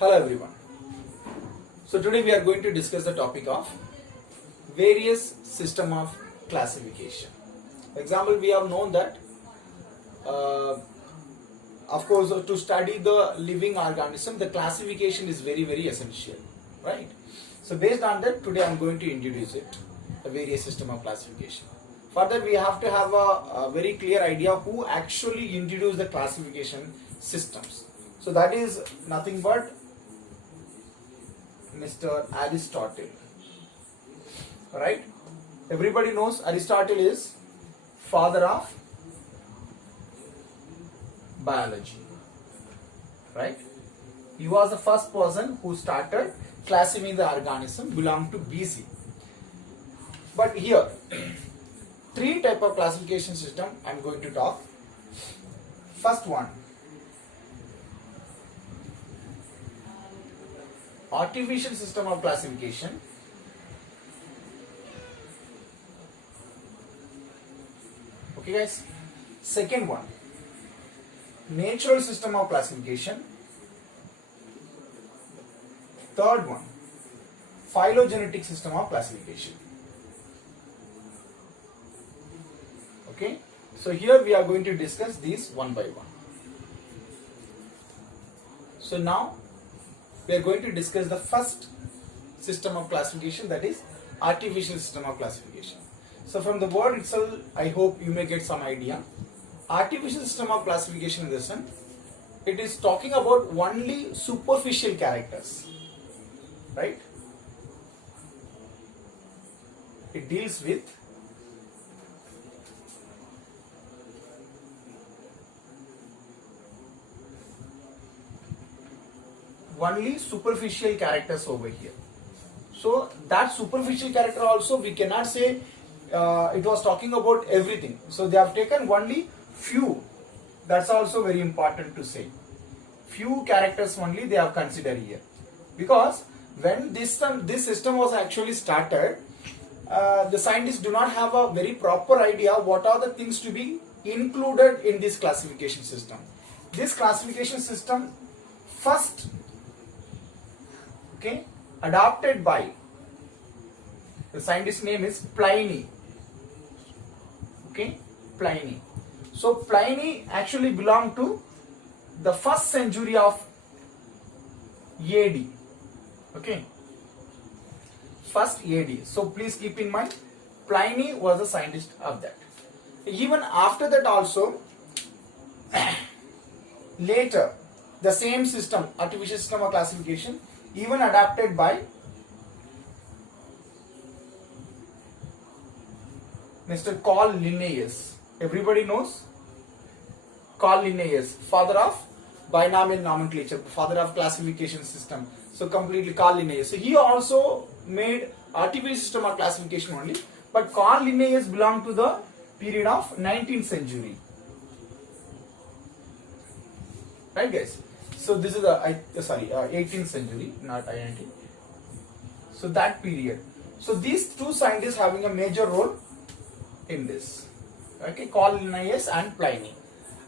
Hello everyone. So today we are going to discuss the topic of various system of classification. For example, we have known that of course to study the living organism the classification is very essential, right? So based on that today I am going to introduce it, the various system of classification. Further we have to have a very clear idea who actually introduced the classification systems. So that is nothing but Mr. Aristotle, right? Everybody knows Aristotle is father of biology, right? He was the first person who started classifying the organism, belonged to BC. But here, three type of classification system I am going to talk. First one, artificial system of classification. Okay guys. Second one, natural system of classification. Third one, phylogenetic system of classification. Okay, so here we are going to discuss these one by one. So now we are going to discuss the first system of classification, that is artificial system of classification. So from the word itself, I hope you may get some idea. Artificial system of classification in the sense, it is talking about only superficial characters, right? It deals with only superficial characters over here. So that superficial character also we cannot say it was talking about everything. So they have taken only few. That's also very important to say. Few characters only they have considered here. Because when this system was actually started, the scientists do not have a very proper idea what are the things to be included in this classification system. This classification system first adopted by, the scientist name is Pliny. Pliny. So Pliny actually belonged to the first century of AD. First AD. So please keep in mind, Pliny was a scientist of that. Even after that also, later the same system, artificial system of classification, even adapted by Mr. Carl Linnaeus. Everybody knows Carl Linnaeus, father of binomial nomenclature, father of classification system. So completely Carl Linnaeus. So he also made artificial system of classification only, but Carl Linnaeus belonged to the period of 19th century. Right guys? So this is the 18th century, not 19th. So that period. So these two scientists having a major role in this. Carl Linnaeus and Pliny.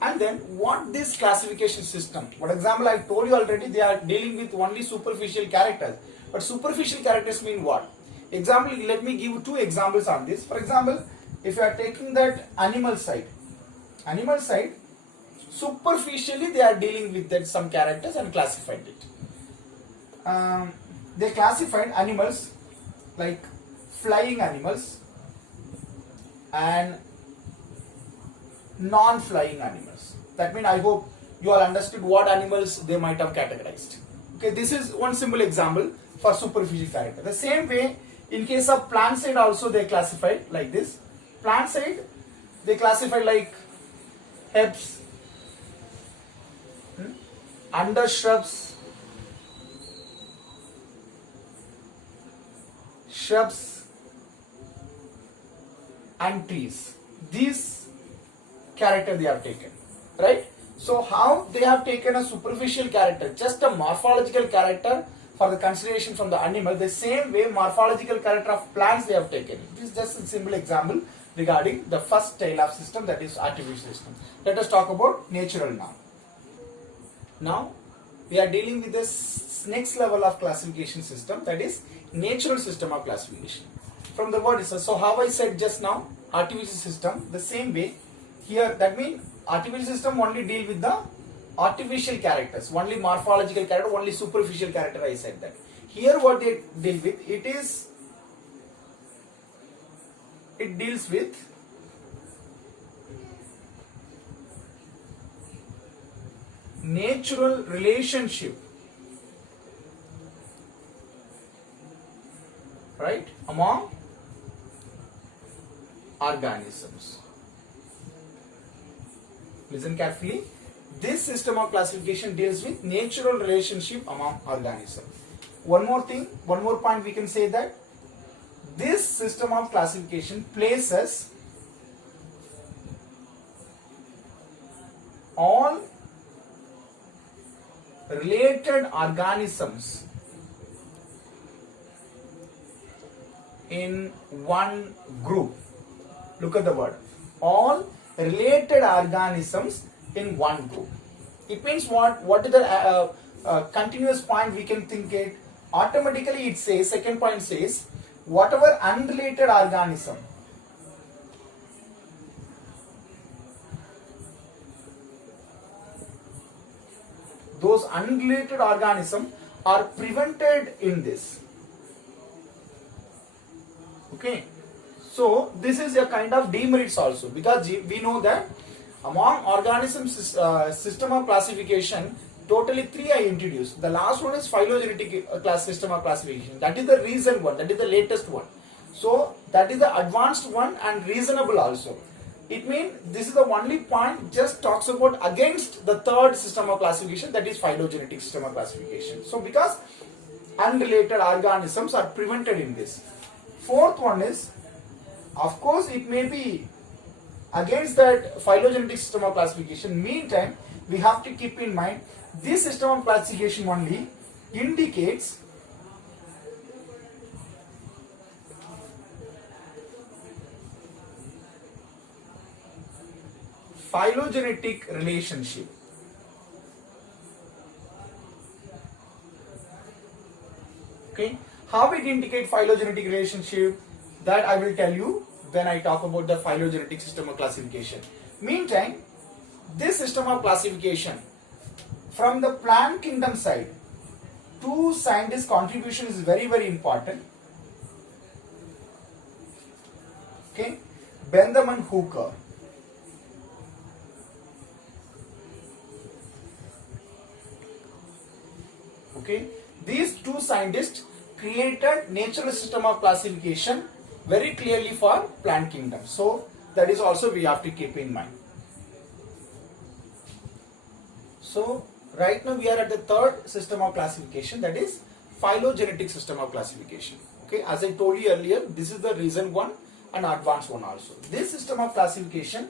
And then what this classification system, for example, I told you already, they are dealing with only superficial characters. But superficial characters mean what? Example, let me give you two examples on this. For example, if you are taking that animal side, superficially they are dealing with that some characters and classified it. They classified animals like flying animals and non-flying animals. That means I hope you all understood what animals they might have categorized. Okay, this is one simple example for superficial character. The same way in case of plant side also they classified like this. Plant side they classified like herbs, undershrubs, shrubs and trees. These character they have taken, right? So how they have taken a superficial character, just a morphological character for the consideration from the animal, the same way morphological character of plants they have taken. This is just a simple example regarding the first style of system, that is artificial system. Let us talk about natural now. Now we are dealing with this next level of classification system, that is natural system of classification. From the word itself, so how I said just now, artificial system, the same way here, that means artificial system only deal with the artificial characters, only morphological character, only superficial character, I said that. Here what they deal with, it deals with natural relationship, right, among organisms. Listen carefully. This system of classification deals with natural relationship among organisms. One more thing, one more point we can say that this system of classification places all related organisms in one group. Look at the word. All related organisms in one group. It means what? What is the continuous point we can think it? Automatically it says, second point says, whatever unrelated organism those unrelated organisms are prevented in this. Okay, so this is a kind of demerits also, because we know that among organisms system of classification, totally 3 I introduced. The last one is phylogenetic class system of classification. That is the recent one, that is the latest one. So that is the advanced one and reasonable also. It means this is the only point just talks about against the third system of classification, that is phylogenetic system of classification. So because unrelated organisms are prevented in this. Fourth one is, of course it may be against that phylogenetic system of classification. Meantime, we have to keep in mind this system of classification only indicates phylogenetic relationship. Okay, how it indicate phylogenetic relationship, that I will tell you when I talk about the phylogenetic system of classification. Meantime, this system of classification from the plant kingdom side, 2 scientists' contribution is very, very important. Okay, Bentham and Hooker. Okay, these 2 scientists created natural system of classification very clearly for plant kingdom. So that is also we have to keep in mind. So right now we are at the third system of classification, that is phylogenetic system of classification. Okay, as I told you earlier, this is the recent one and advanced one also. This system of classification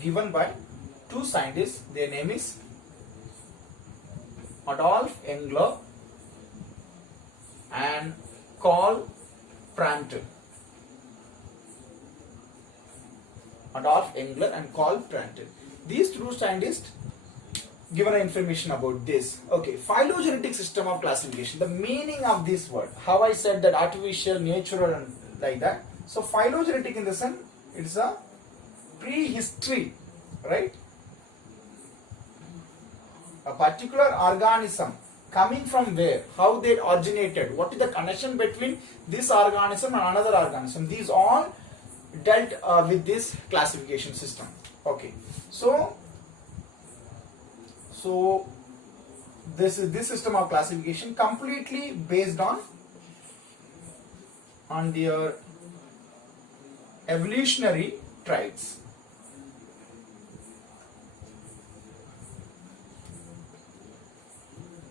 given by 2 scientists, their name is Adolf Engler and Karl Prandtl. Adolf Engler and Karl Prandtl. These 2 scientists given information about this. Okay, phylogenetic system of classification. The meaning of this word, how I said that artificial, natural and like that. So phylogenetic in the sense, it's a prehistory, right? A particular organism coming from where, how they originated, what is the connection between this organism and another organism. These all dealt with this classification system. Okay, so this system of classification completely based on their evolutionary traits.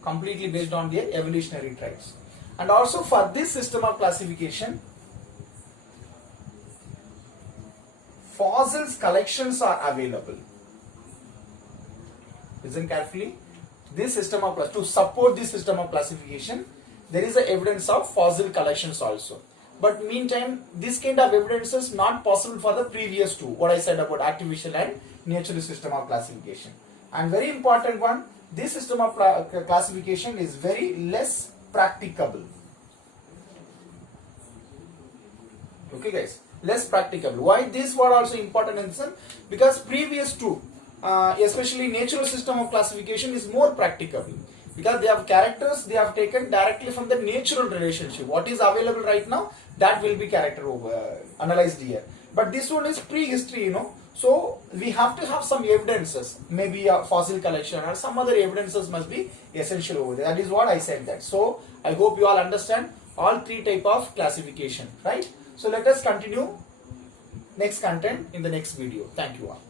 Completely based on their evolutionary traits. And also for this system of classification, fossils collections are available. Listen carefully. This system of to support this system of classification, there is a evidence of fossil collections also. but meantime this kind of evidence is not possible for the previous two, what I said about artificial and natural system of classification. And very important one, this system of classification is very less practicable. Okay guys, less practicable. Why this were also important in some? Because previous two, especially natural system of classification, is more practicable, because they have characters they have taken directly from the natural relationship. What is available right now, that will be character analyzed here. But this one is prehistory, you know. So we have to have some evidences, maybe a fossil collection or some other evidences must be essential over there. That is what I said that. So I hope you all understand all three type of classification, right? So let us continue next content in the next video. Thank you all.